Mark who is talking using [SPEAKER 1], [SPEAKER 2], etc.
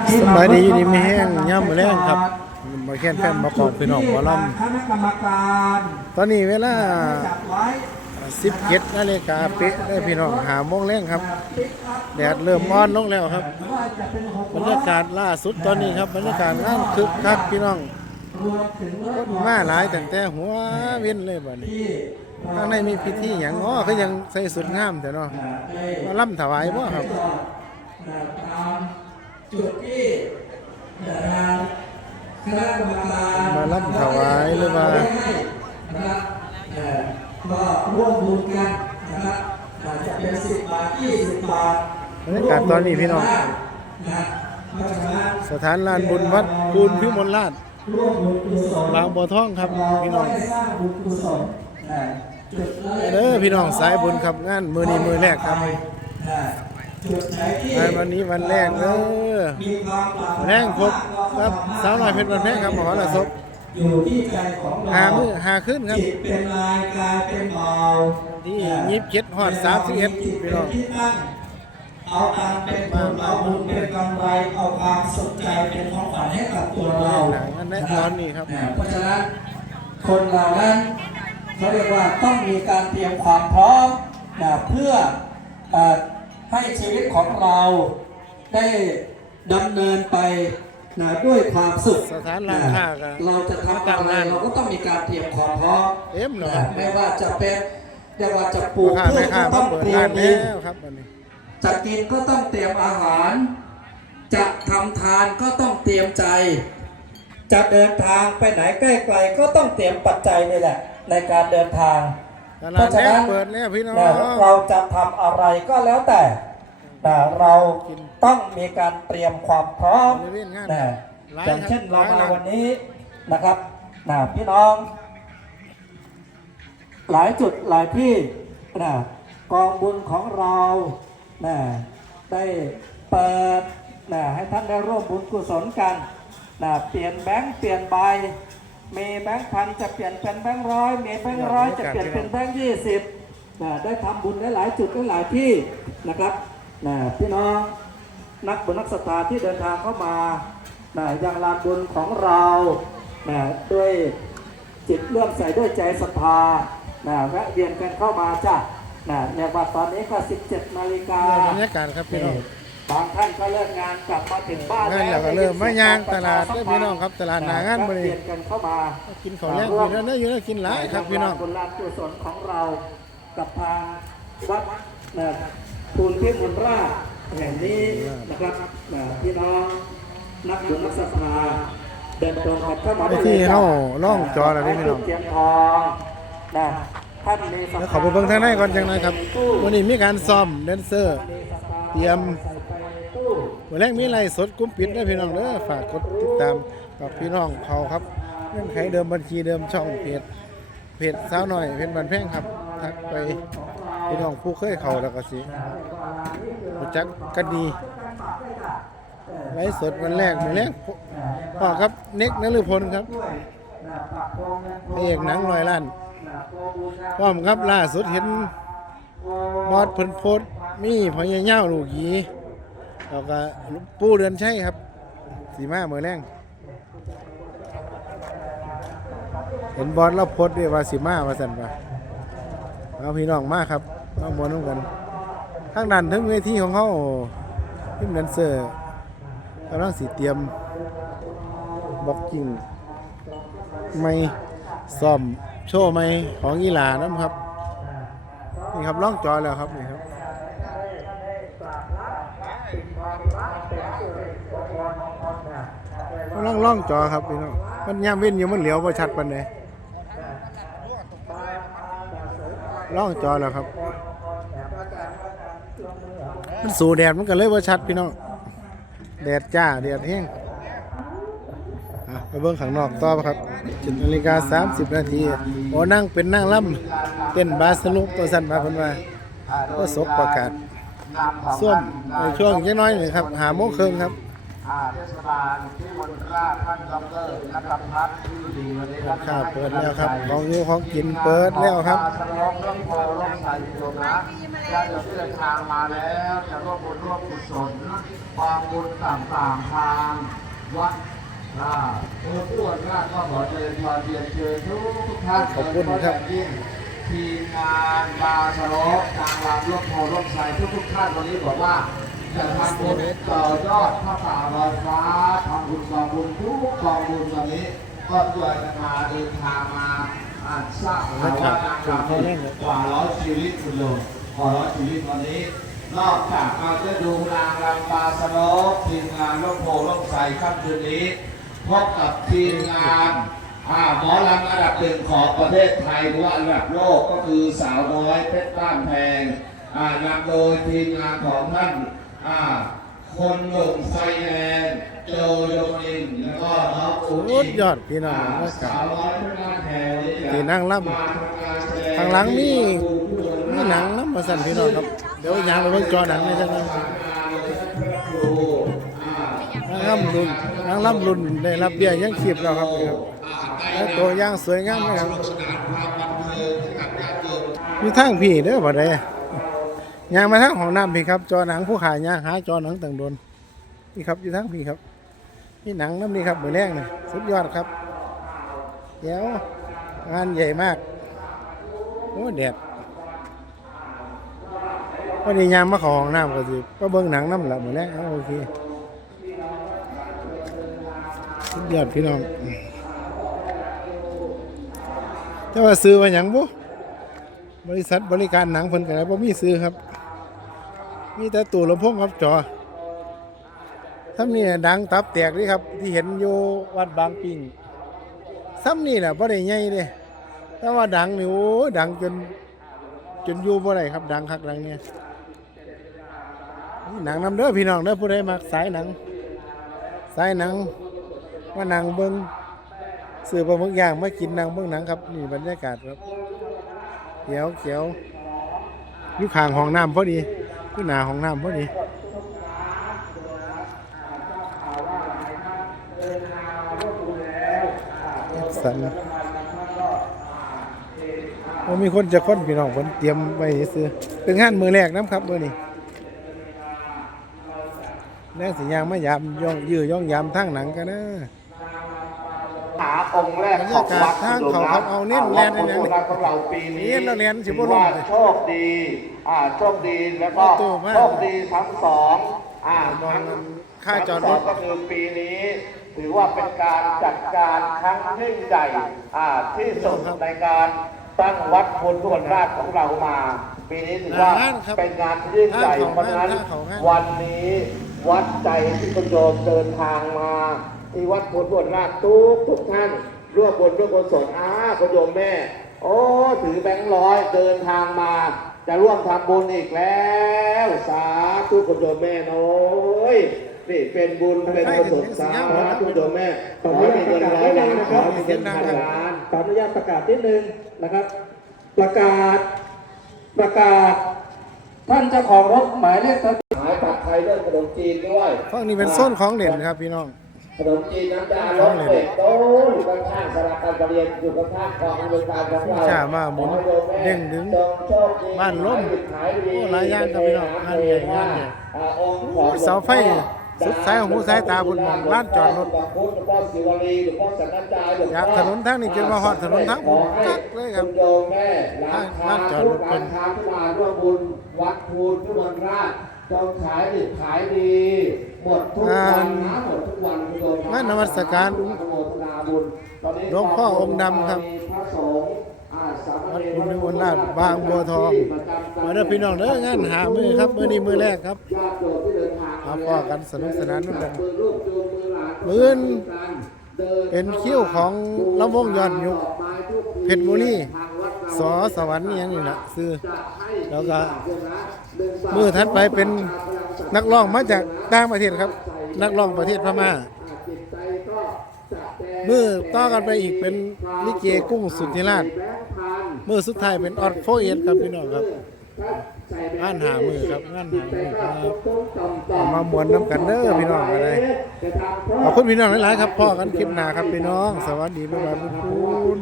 [SPEAKER 1] สบายดีอยู่ดีไม่แห้งย่ำมือแรงครับมาแค่นแฟนมาขอบพี่น้องหมอล
[SPEAKER 2] คณะกรรมการำ
[SPEAKER 1] ตอนนี้เวลาสิบเจ็ดนาฬิกาเป๊ะได้พี่น้องหาโมงแรงครับ แดดเริ่มอ่อนลงแล้วครับบรรยากาศล่าสุดตอนนี้ครับบรรยากาศงานคึกคักพี่น้อง
[SPEAKER 2] รวมถึง
[SPEAKER 1] คนมาหลายแตั้งแต่หัวเว้นเลยบัดนี้ข้างในมีพิธีอย่างอ๋อเขายังใส่สุดงามแต่เนาะมาล่ำถวายบ่ครับ
[SPEAKER 2] จุดที่ทางคณะกรรมการ
[SPEAKER 1] มาล่ำถวายหรือว่า
[SPEAKER 2] ได้ให้นะครับเอ่อก็ร่วมบุญกันนะครับอาจจะเป็นสิบบาทยี่สิบบาท
[SPEAKER 1] บรรยากาศตอนนี้พี่น้อง
[SPEAKER 2] นะเพราะฉะนั้น
[SPEAKER 1] สถานลานบุญวัดปูนพิมลราช
[SPEAKER 2] ร่วมบุญกุศล
[SPEAKER 1] บางบัวทองครับพี่น้อง
[SPEAKER 2] เราได้สร้างบุญกุศลนะจุดละ
[SPEAKER 1] เด้อพี่น้องสายบุญครับงานมือนี้มือแรกครับ
[SPEAKER 2] นะ จุดไหนที่
[SPEAKER 1] งานวันนี้วันแรกเด้อ
[SPEAKER 2] มีความปรารถนา
[SPEAKER 1] แรงพบครับสาวน้อยเพชรวันแพงครับมหรสพ
[SPEAKER 2] อยู่ที่ใจของเรา
[SPEAKER 1] หามือหาขึ้นครับ
[SPEAKER 2] จิตเป็นลายกายเป็นเบา
[SPEAKER 1] ที่ยิบเจ็ดหอดสามสิบเอ็ด
[SPEAKER 2] จิต
[SPEAKER 1] พี่
[SPEAKER 2] เป็น
[SPEAKER 1] น้อง
[SPEAKER 2] ที่ตั้งเอาการเป็นผลเอาบุญเป็นกำไรเอาความสนใจเป็นของขวัญให้กับตัวเรา
[SPEAKER 1] หนังอันนั้นตอนนี้ครับ
[SPEAKER 2] เพราะฉะนั้นคนเหล่านั้นเขาเรียกว่าต้องมีการเตรียมความพร้อมนะเพื่อเอ่อ ให้ชีวิตของเราได้ดำเนินไปนะด้วยความสุข
[SPEAKER 1] สถานร้านค้าก็
[SPEAKER 2] เราจะทำอะไรเราก็ต้องมีการเตรียมความพร้อม
[SPEAKER 1] เต็มเลย
[SPEAKER 2] นะไม่ว่าจะเป็นเรียกว่าจะปลู
[SPEAKER 1] พ่อกค้า
[SPEAKER 2] พื
[SPEAKER 1] แม่
[SPEAKER 2] ช
[SPEAKER 1] ค้า
[SPEAKER 2] ก็
[SPEAKER 1] มา
[SPEAKER 2] ต้อง
[SPEAKER 1] เปิด
[SPEAKER 2] เตรีย
[SPEAKER 1] ร้ามน
[SPEAKER 2] ดิ
[SPEAKER 1] แล้
[SPEAKER 2] น
[SPEAKER 1] วครับวันนี้
[SPEAKER 2] จะกินก็ต้องเตรียมอาหาร จะทำทานก็ต้องเตรียมใจ จะเดินทางไปไหนใกล้ไกลก็ต้องเตรียมปัจจัยนี่แหละในการเดินทาง
[SPEAKER 1] ต
[SPEAKER 2] เพ
[SPEAKER 1] ลาด
[SPEAKER 2] ราะฉะ
[SPEAKER 1] แร
[SPEAKER 2] นั้
[SPEAKER 1] ก
[SPEAKER 2] น
[SPEAKER 1] เปิดแล้วพี่น้อง
[SPEAKER 2] นะเราจะทำอะไรก็แล้วแต่นะเราต้องมีการเตรียมความพร้อม
[SPEAKER 1] บริเวณงาน
[SPEAKER 2] นะ
[SPEAKER 1] หลาย
[SPEAKER 2] อย่างเช่น
[SPEAKER 1] หลา
[SPEAKER 2] เรา
[SPEAKER 1] ย
[SPEAKER 2] มา
[SPEAKER 1] หลัง
[SPEAKER 2] วันนี้นะครับนะพี่น้อง หลายจุดหลายที่นะกองบุญของเรานะได้เปิดนะให้ท่านได้ร่วมบุญกุศลกันนะเปลี่ยนแบงค์เปลี่ยนใบ มีแบงค์พันจะเปลี่ยนเป็นแบงค์ร้อยมีแบงค์ร้อยจะเปลี่ยนเป็นแบงค์ยี่สิบนะได้ทำบุญได้หลายจุดได้หลายที่นะครับนะพี่น้องนักบุญนักศรัทธาที่เดินทางเข้ามานะยังลานบุญของเรานะด้วยจิตเลื่อมใสด้วยใจศรัทธานะแวะเวียนกันเข้ามาจ้ะนะในวันตอนนี้ก็ 17 นาฬิกา
[SPEAKER 1] บรรยากาศครับพี่น้อง
[SPEAKER 2] บางท่านก็เลิกงานกลับมาถึงบ้าน
[SPEAKER 1] งานแล้วก็เริ่มมาย่างตลาดเด้อพี่น้องครับตลาดหน้างานมื้อนี้
[SPEAKER 2] เวียนกันเข้ามา
[SPEAKER 1] กินข้าวแรงพี่น้องได้อยู่ได้กินหลายครับพี่น้อง
[SPEAKER 2] บุญลานกุศลของเรากับทางวัดนะทูลพิมลราชแห่งนี้นะครับนะพี่น้องนักบุญนักศรัทธาเดินตรงกันเข้ามา
[SPEAKER 1] ไอ้ที่เฮาล่องจอแล้วนี่พี่น้อง
[SPEAKER 2] เทียนทองนะท่านมีศรัทธา
[SPEAKER 1] แล้วขอไปเบิ่งทางในก่อนจังหน่อยครับวันนี้มีการซ้อมแดนเซอร์ เตรียม วันแรกมีไลฟ์สดกุ้มปิดได้พี่น้องเด้อฝากกดติดตามกับพี่น้องเขาครับเงื่อนไขเดิมบัญชีเดิมช่องเพจเพจสาวหน่อยเพจบันแพงครับทักไปพี่น้องผู้เคยเขาแล้วก็สิรู้จักกันดีไลฟ์สดวันแรกมือแรกพ่อครับเน็กนฤพลครับพระเอกหนังลอยล้านพร้อมครับล่าสุดเห็นบอสเพิ่นโพสมีพญาเย่าลูกหยี แล้วก็ปูเดือนใช่ครับ สีมาเมือแรงเห็นบอลเราพสต์ด้วยว่าสีมาว่าสันว่าเอาพี่น้องมากครับเอามวนน้ำกันข้างดันทั้งเวทีของเขาทีมแดนเซอร์กำลังสีเตรียมบ็อกกิ้งไม่ซ้อมโชว์ไม่ของอีหลาน้ำครับนี่ครับล่องจอแล้วครับนี่ครับำลังล่องจอครับพี่น้องมันย่ำเว้นอยู่มันเหลียวว่าชัดปันไหนล่องจอแล้วครับ มันสู่แดดมันก็เลยว่าชัดพี่น้องแดดจ้าแดดแห้งอะไปเบิ่งข้างนอกต่อครับจุดนาฬิกาสามสิบนาทีโอ้นั่งเป็นนั่งล่ำเต้นบาสนุกตัวสั้นมาเพิ่นว่าก็สบประกาศส้วมในช่วงยังน้อยหนึ่งครับหาโมงครึ่งครับ
[SPEAKER 3] เทศบาลที่มณฑราชท่านดอกเตอรนักพัฒน์ที่ดีวันนี้ท่าน
[SPEAKER 1] ข้าวเปิดแล้วครับของอยู่ของกินเปิดแล้วครับ
[SPEAKER 3] ฉลองเรื่องโพร่องใสโยมนะญาติโยมที่เดินทางมาแล้วจะร่วมบุญร่วมกุศลกองบุญต่างๆทางวัดอ่าโอ้ผู้อำนาจก็ขอเชิญชวนเรียนเชิญทุกท่าน
[SPEAKER 1] ขอบคุณครับ
[SPEAKER 3] โดยเฉพาะอย่างยิ่งทีมงานบาสโลกนางรำลบโพลบไซทุกๆท่านวันนี้บอกว่า จะทำบุญต่อยอดพระป่าลอยฟ้าทำบุญกองบุญทุกกองบุญวันนี้ก็ช่วยกันมาเดินทางมาอ่าสร้างภาวะนางรำนี่กว่าร้อยชีวิตคุณโยกว่าร้อยชีวิตวันนี้ นอกจากเราจะดูนางรำบาสโลกทีมงานลบโพลบไซค่ำคืนนี้พบกับทีมงานอ่าหมอลำอันดับหนึ่งของประเทศไทยหรือว่าอันดับโลกก็คือสาวน้อยเพชรบ้านแพงอ่านำโดยทีมงานของท่าน อ่า คนหนุ่มไฟแลนด์โจโยนินแล้วก็น้องอู
[SPEAKER 1] สุดยอดพี่น้องบรรยากา
[SPEAKER 3] สา
[SPEAKER 1] ศ
[SPEAKER 3] วน้อยเพชรบ้านแพง
[SPEAKER 1] ที่นั่งรำ
[SPEAKER 3] มาทำการแสด
[SPEAKER 1] ทางหลังมีมีหนังน้ำมาสั่นพี่น้องครับ เดี๋ยวยางไปเบิ่งจอหนังเลยจังนั้นนางล่ำรุนนางล่ำรุนได้รับเบี้ยยังขีบแล้วครับพี่ครับแล้วตัวอย่างสวยงามเลยครับ มีทางพี่เด้อบ่ได้ ยางมาทางของน้ำพี่ครับจอหนังผู้ขายยางหาจอหนังต่างโดนนี่ครับอยู่ทางพี่ครับนี่หนังน้ำนี่ครับเบอร์แรกนี่สุดยอดครับเดี๋ยวงานใหญ่มากโอ้แดดวันนี้ยามมาของน้ำก็สิก็เบิ่งหนังน้ำละหมดแล้วเอาโอเคสุดยอดพี่น้องแต่ว่าซื้อว่าหยังบุบริษัทบริการหนังเพิ่นก็ได้บ่มีซื้อครับ มีแต่ตู้ลำโพงครับจอซ้ำนี่น่ะดังตับแตกนี่ครับ ที่เห็นอยู่วัดบางปิงซ้ำนี่แหละบ่ได้ใหญ่เด้แต่ว่าดังนี่โอ้ดังจน จนอยู่บ่ได้ครับ ดังคักดังเนี่ยนี่หนังนำเด้อพี่น้องเด้อผู้ใดมักสายหนัง สายหนังว่าหนังเบิ่งซื้อปลาหมึกย่างมากินหนังเบิ่งหนังครับนี่บรรยากาศครับเขียวเขียวอยู่ข้างห้องน้ำพอดี อยู่หน้าห้องน้ำพอดีสันว่ามีคนจะคนพี่น้องคนเตรียมไว้ซื้อเป็นงานมือแรกน้ำครับมือนี้แรงสัญญางมายามย่องยื้อย่องยามทางหนังกันนะ
[SPEAKER 3] หาองค์แรกของวัด
[SPEAKER 1] ทางเขาครับเอาเน้นแลนด์ในนั้น
[SPEAKER 3] วัดของเราปีนี้
[SPEAKER 1] เน้นแล้วแลนด์สิบ่ลง
[SPEAKER 3] ว่า
[SPEAKER 1] เลย
[SPEAKER 3] โชคดีอ่าโชคดีแล้วก็
[SPEAKER 1] โอ้โหมาก
[SPEAKER 3] โชคดีทั้งสองอ่า
[SPEAKER 1] มอง
[SPEAKER 3] ทั้ง
[SPEAKER 1] มันค่าจอดรถ
[SPEAKER 3] ทั้งสงก็คือปีนี้ถือว่าเป็นการจัดการครั้งยิ่งใหญ่อ่าที่สุดในการตั้งวัดพุทธวนราชของเรามา ปีนี้ถือว่า
[SPEAKER 1] งานครับ
[SPEAKER 3] เป็นงานที่ยิ่งใหญ่
[SPEAKER 1] งานของ
[SPEAKER 3] เพราะฉะนั้น
[SPEAKER 1] งานของงาน
[SPEAKER 3] วันนี้วัดใจที่คุณโยมเดินทางมา ที่วัดพุทธวนราชทุกทุกท่านร่วมบุญร่วมกุศลอ้าคุณโยมแม่ โอ้ถือแบงค์ร้อยเดินทางมา จะร่วมทำบุญอีกแล้ว สาธุคุณโยมแม่น้อยนี่เป็นบุญเป็นกุศลสาธุคุณโยมแม่ขอให้มีเงินร้อยล้านขอให้มีเงินพันล้าน
[SPEAKER 2] ขออนุญาตประกาศนิดนึงนะครับ ประกาศประกาศ ท่านเจ้าของรถหมายเลขทะเบียน
[SPEAKER 3] หายผัดไทยเรื่องขนมจีนด้วย
[SPEAKER 1] ฝั่งนี้เป็นโซนของเหรียญครับพี่น้อง
[SPEAKER 3] ขนมจีนน้ำยาลดเป็ดโตอยู่ข้างๆสระการประเรียนอยู่ข้างๆกองอำนวยการของเรา
[SPEAKER 1] จ้ามาหมุนเด้งดึง
[SPEAKER 3] จงโชคดี
[SPEAKER 1] บ้านล้ม
[SPEAKER 3] ขายดี
[SPEAKER 1] โอ้หลายอย่างครับพี่น้องงานใหญ่งานใหญ่
[SPEAKER 3] อ่าองค์ข
[SPEAKER 1] โอ้
[SPEAKER 3] อง
[SPEAKER 1] ยเสาไฟ สุดสายของหูสายตาบนหมองร้านจอดรถ
[SPEAKER 3] หลวงพ่อหลวงพ่อศิวลีหลวงพ่อสันนิจายหลวงพ่อ
[SPEAKER 1] จากถนนทางนี้จนมาฮอดถนนทางผมจักเลยครับ
[SPEAKER 3] ณโยมแม่ร้านค้า
[SPEAKER 1] ร้านจอดร
[SPEAKER 3] ทุ
[SPEAKER 1] ถ
[SPEAKER 3] ก
[SPEAKER 1] เพิ่
[SPEAKER 3] ร้านนค้าที่มาร่วมบุญวัดภูนทุกวันราชจงขายดิบขายดีหมดทุกวันนะหมดทุกวันคุณโยม
[SPEAKER 1] งานนมัสการ
[SPEAKER 3] อนุโมทนาบุญตอนนี้
[SPEAKER 1] หลวงพ่อองค์ดำครับ
[SPEAKER 3] พระสงฆ์อ่าสาม
[SPEAKER 1] วัด
[SPEAKER 3] เณร
[SPEAKER 1] บุญนิวนราชบางบัวทอง มาเด้อพี่น้องเด้องานหามือครับมื้อนี้มื้อแรกครับ
[SPEAKER 3] มาง
[SPEAKER 1] เอาพ่อกันสนุกสนานนู่นกัน
[SPEAKER 3] มืองมือหลาน
[SPEAKER 1] มื้อนเป็นคิวของลำวงย้อนยุคเพชรบุรีสอสวรรค์อิหยังนี่ล่ะซื้อแล้วก็มือถัดไปเป็นนักร้องมาจากต่างประเทศครับ นักร้องประเทศพม่า มือต่อกันไปอีกเป็นลิเกกุ้งสุทธิราชมือสุดท้ายเป็นออดโฟเอสครับพี่น้องครับงานหามือครับงานหามือครับเอามามวนน้ำกันเด้อพี่น้องอะไรขอบคุณพี่น้องหลายๆครับพ่อกันคลิปหน้าครับพี่น้อง สวัสดีบ๊ายบายทุกคน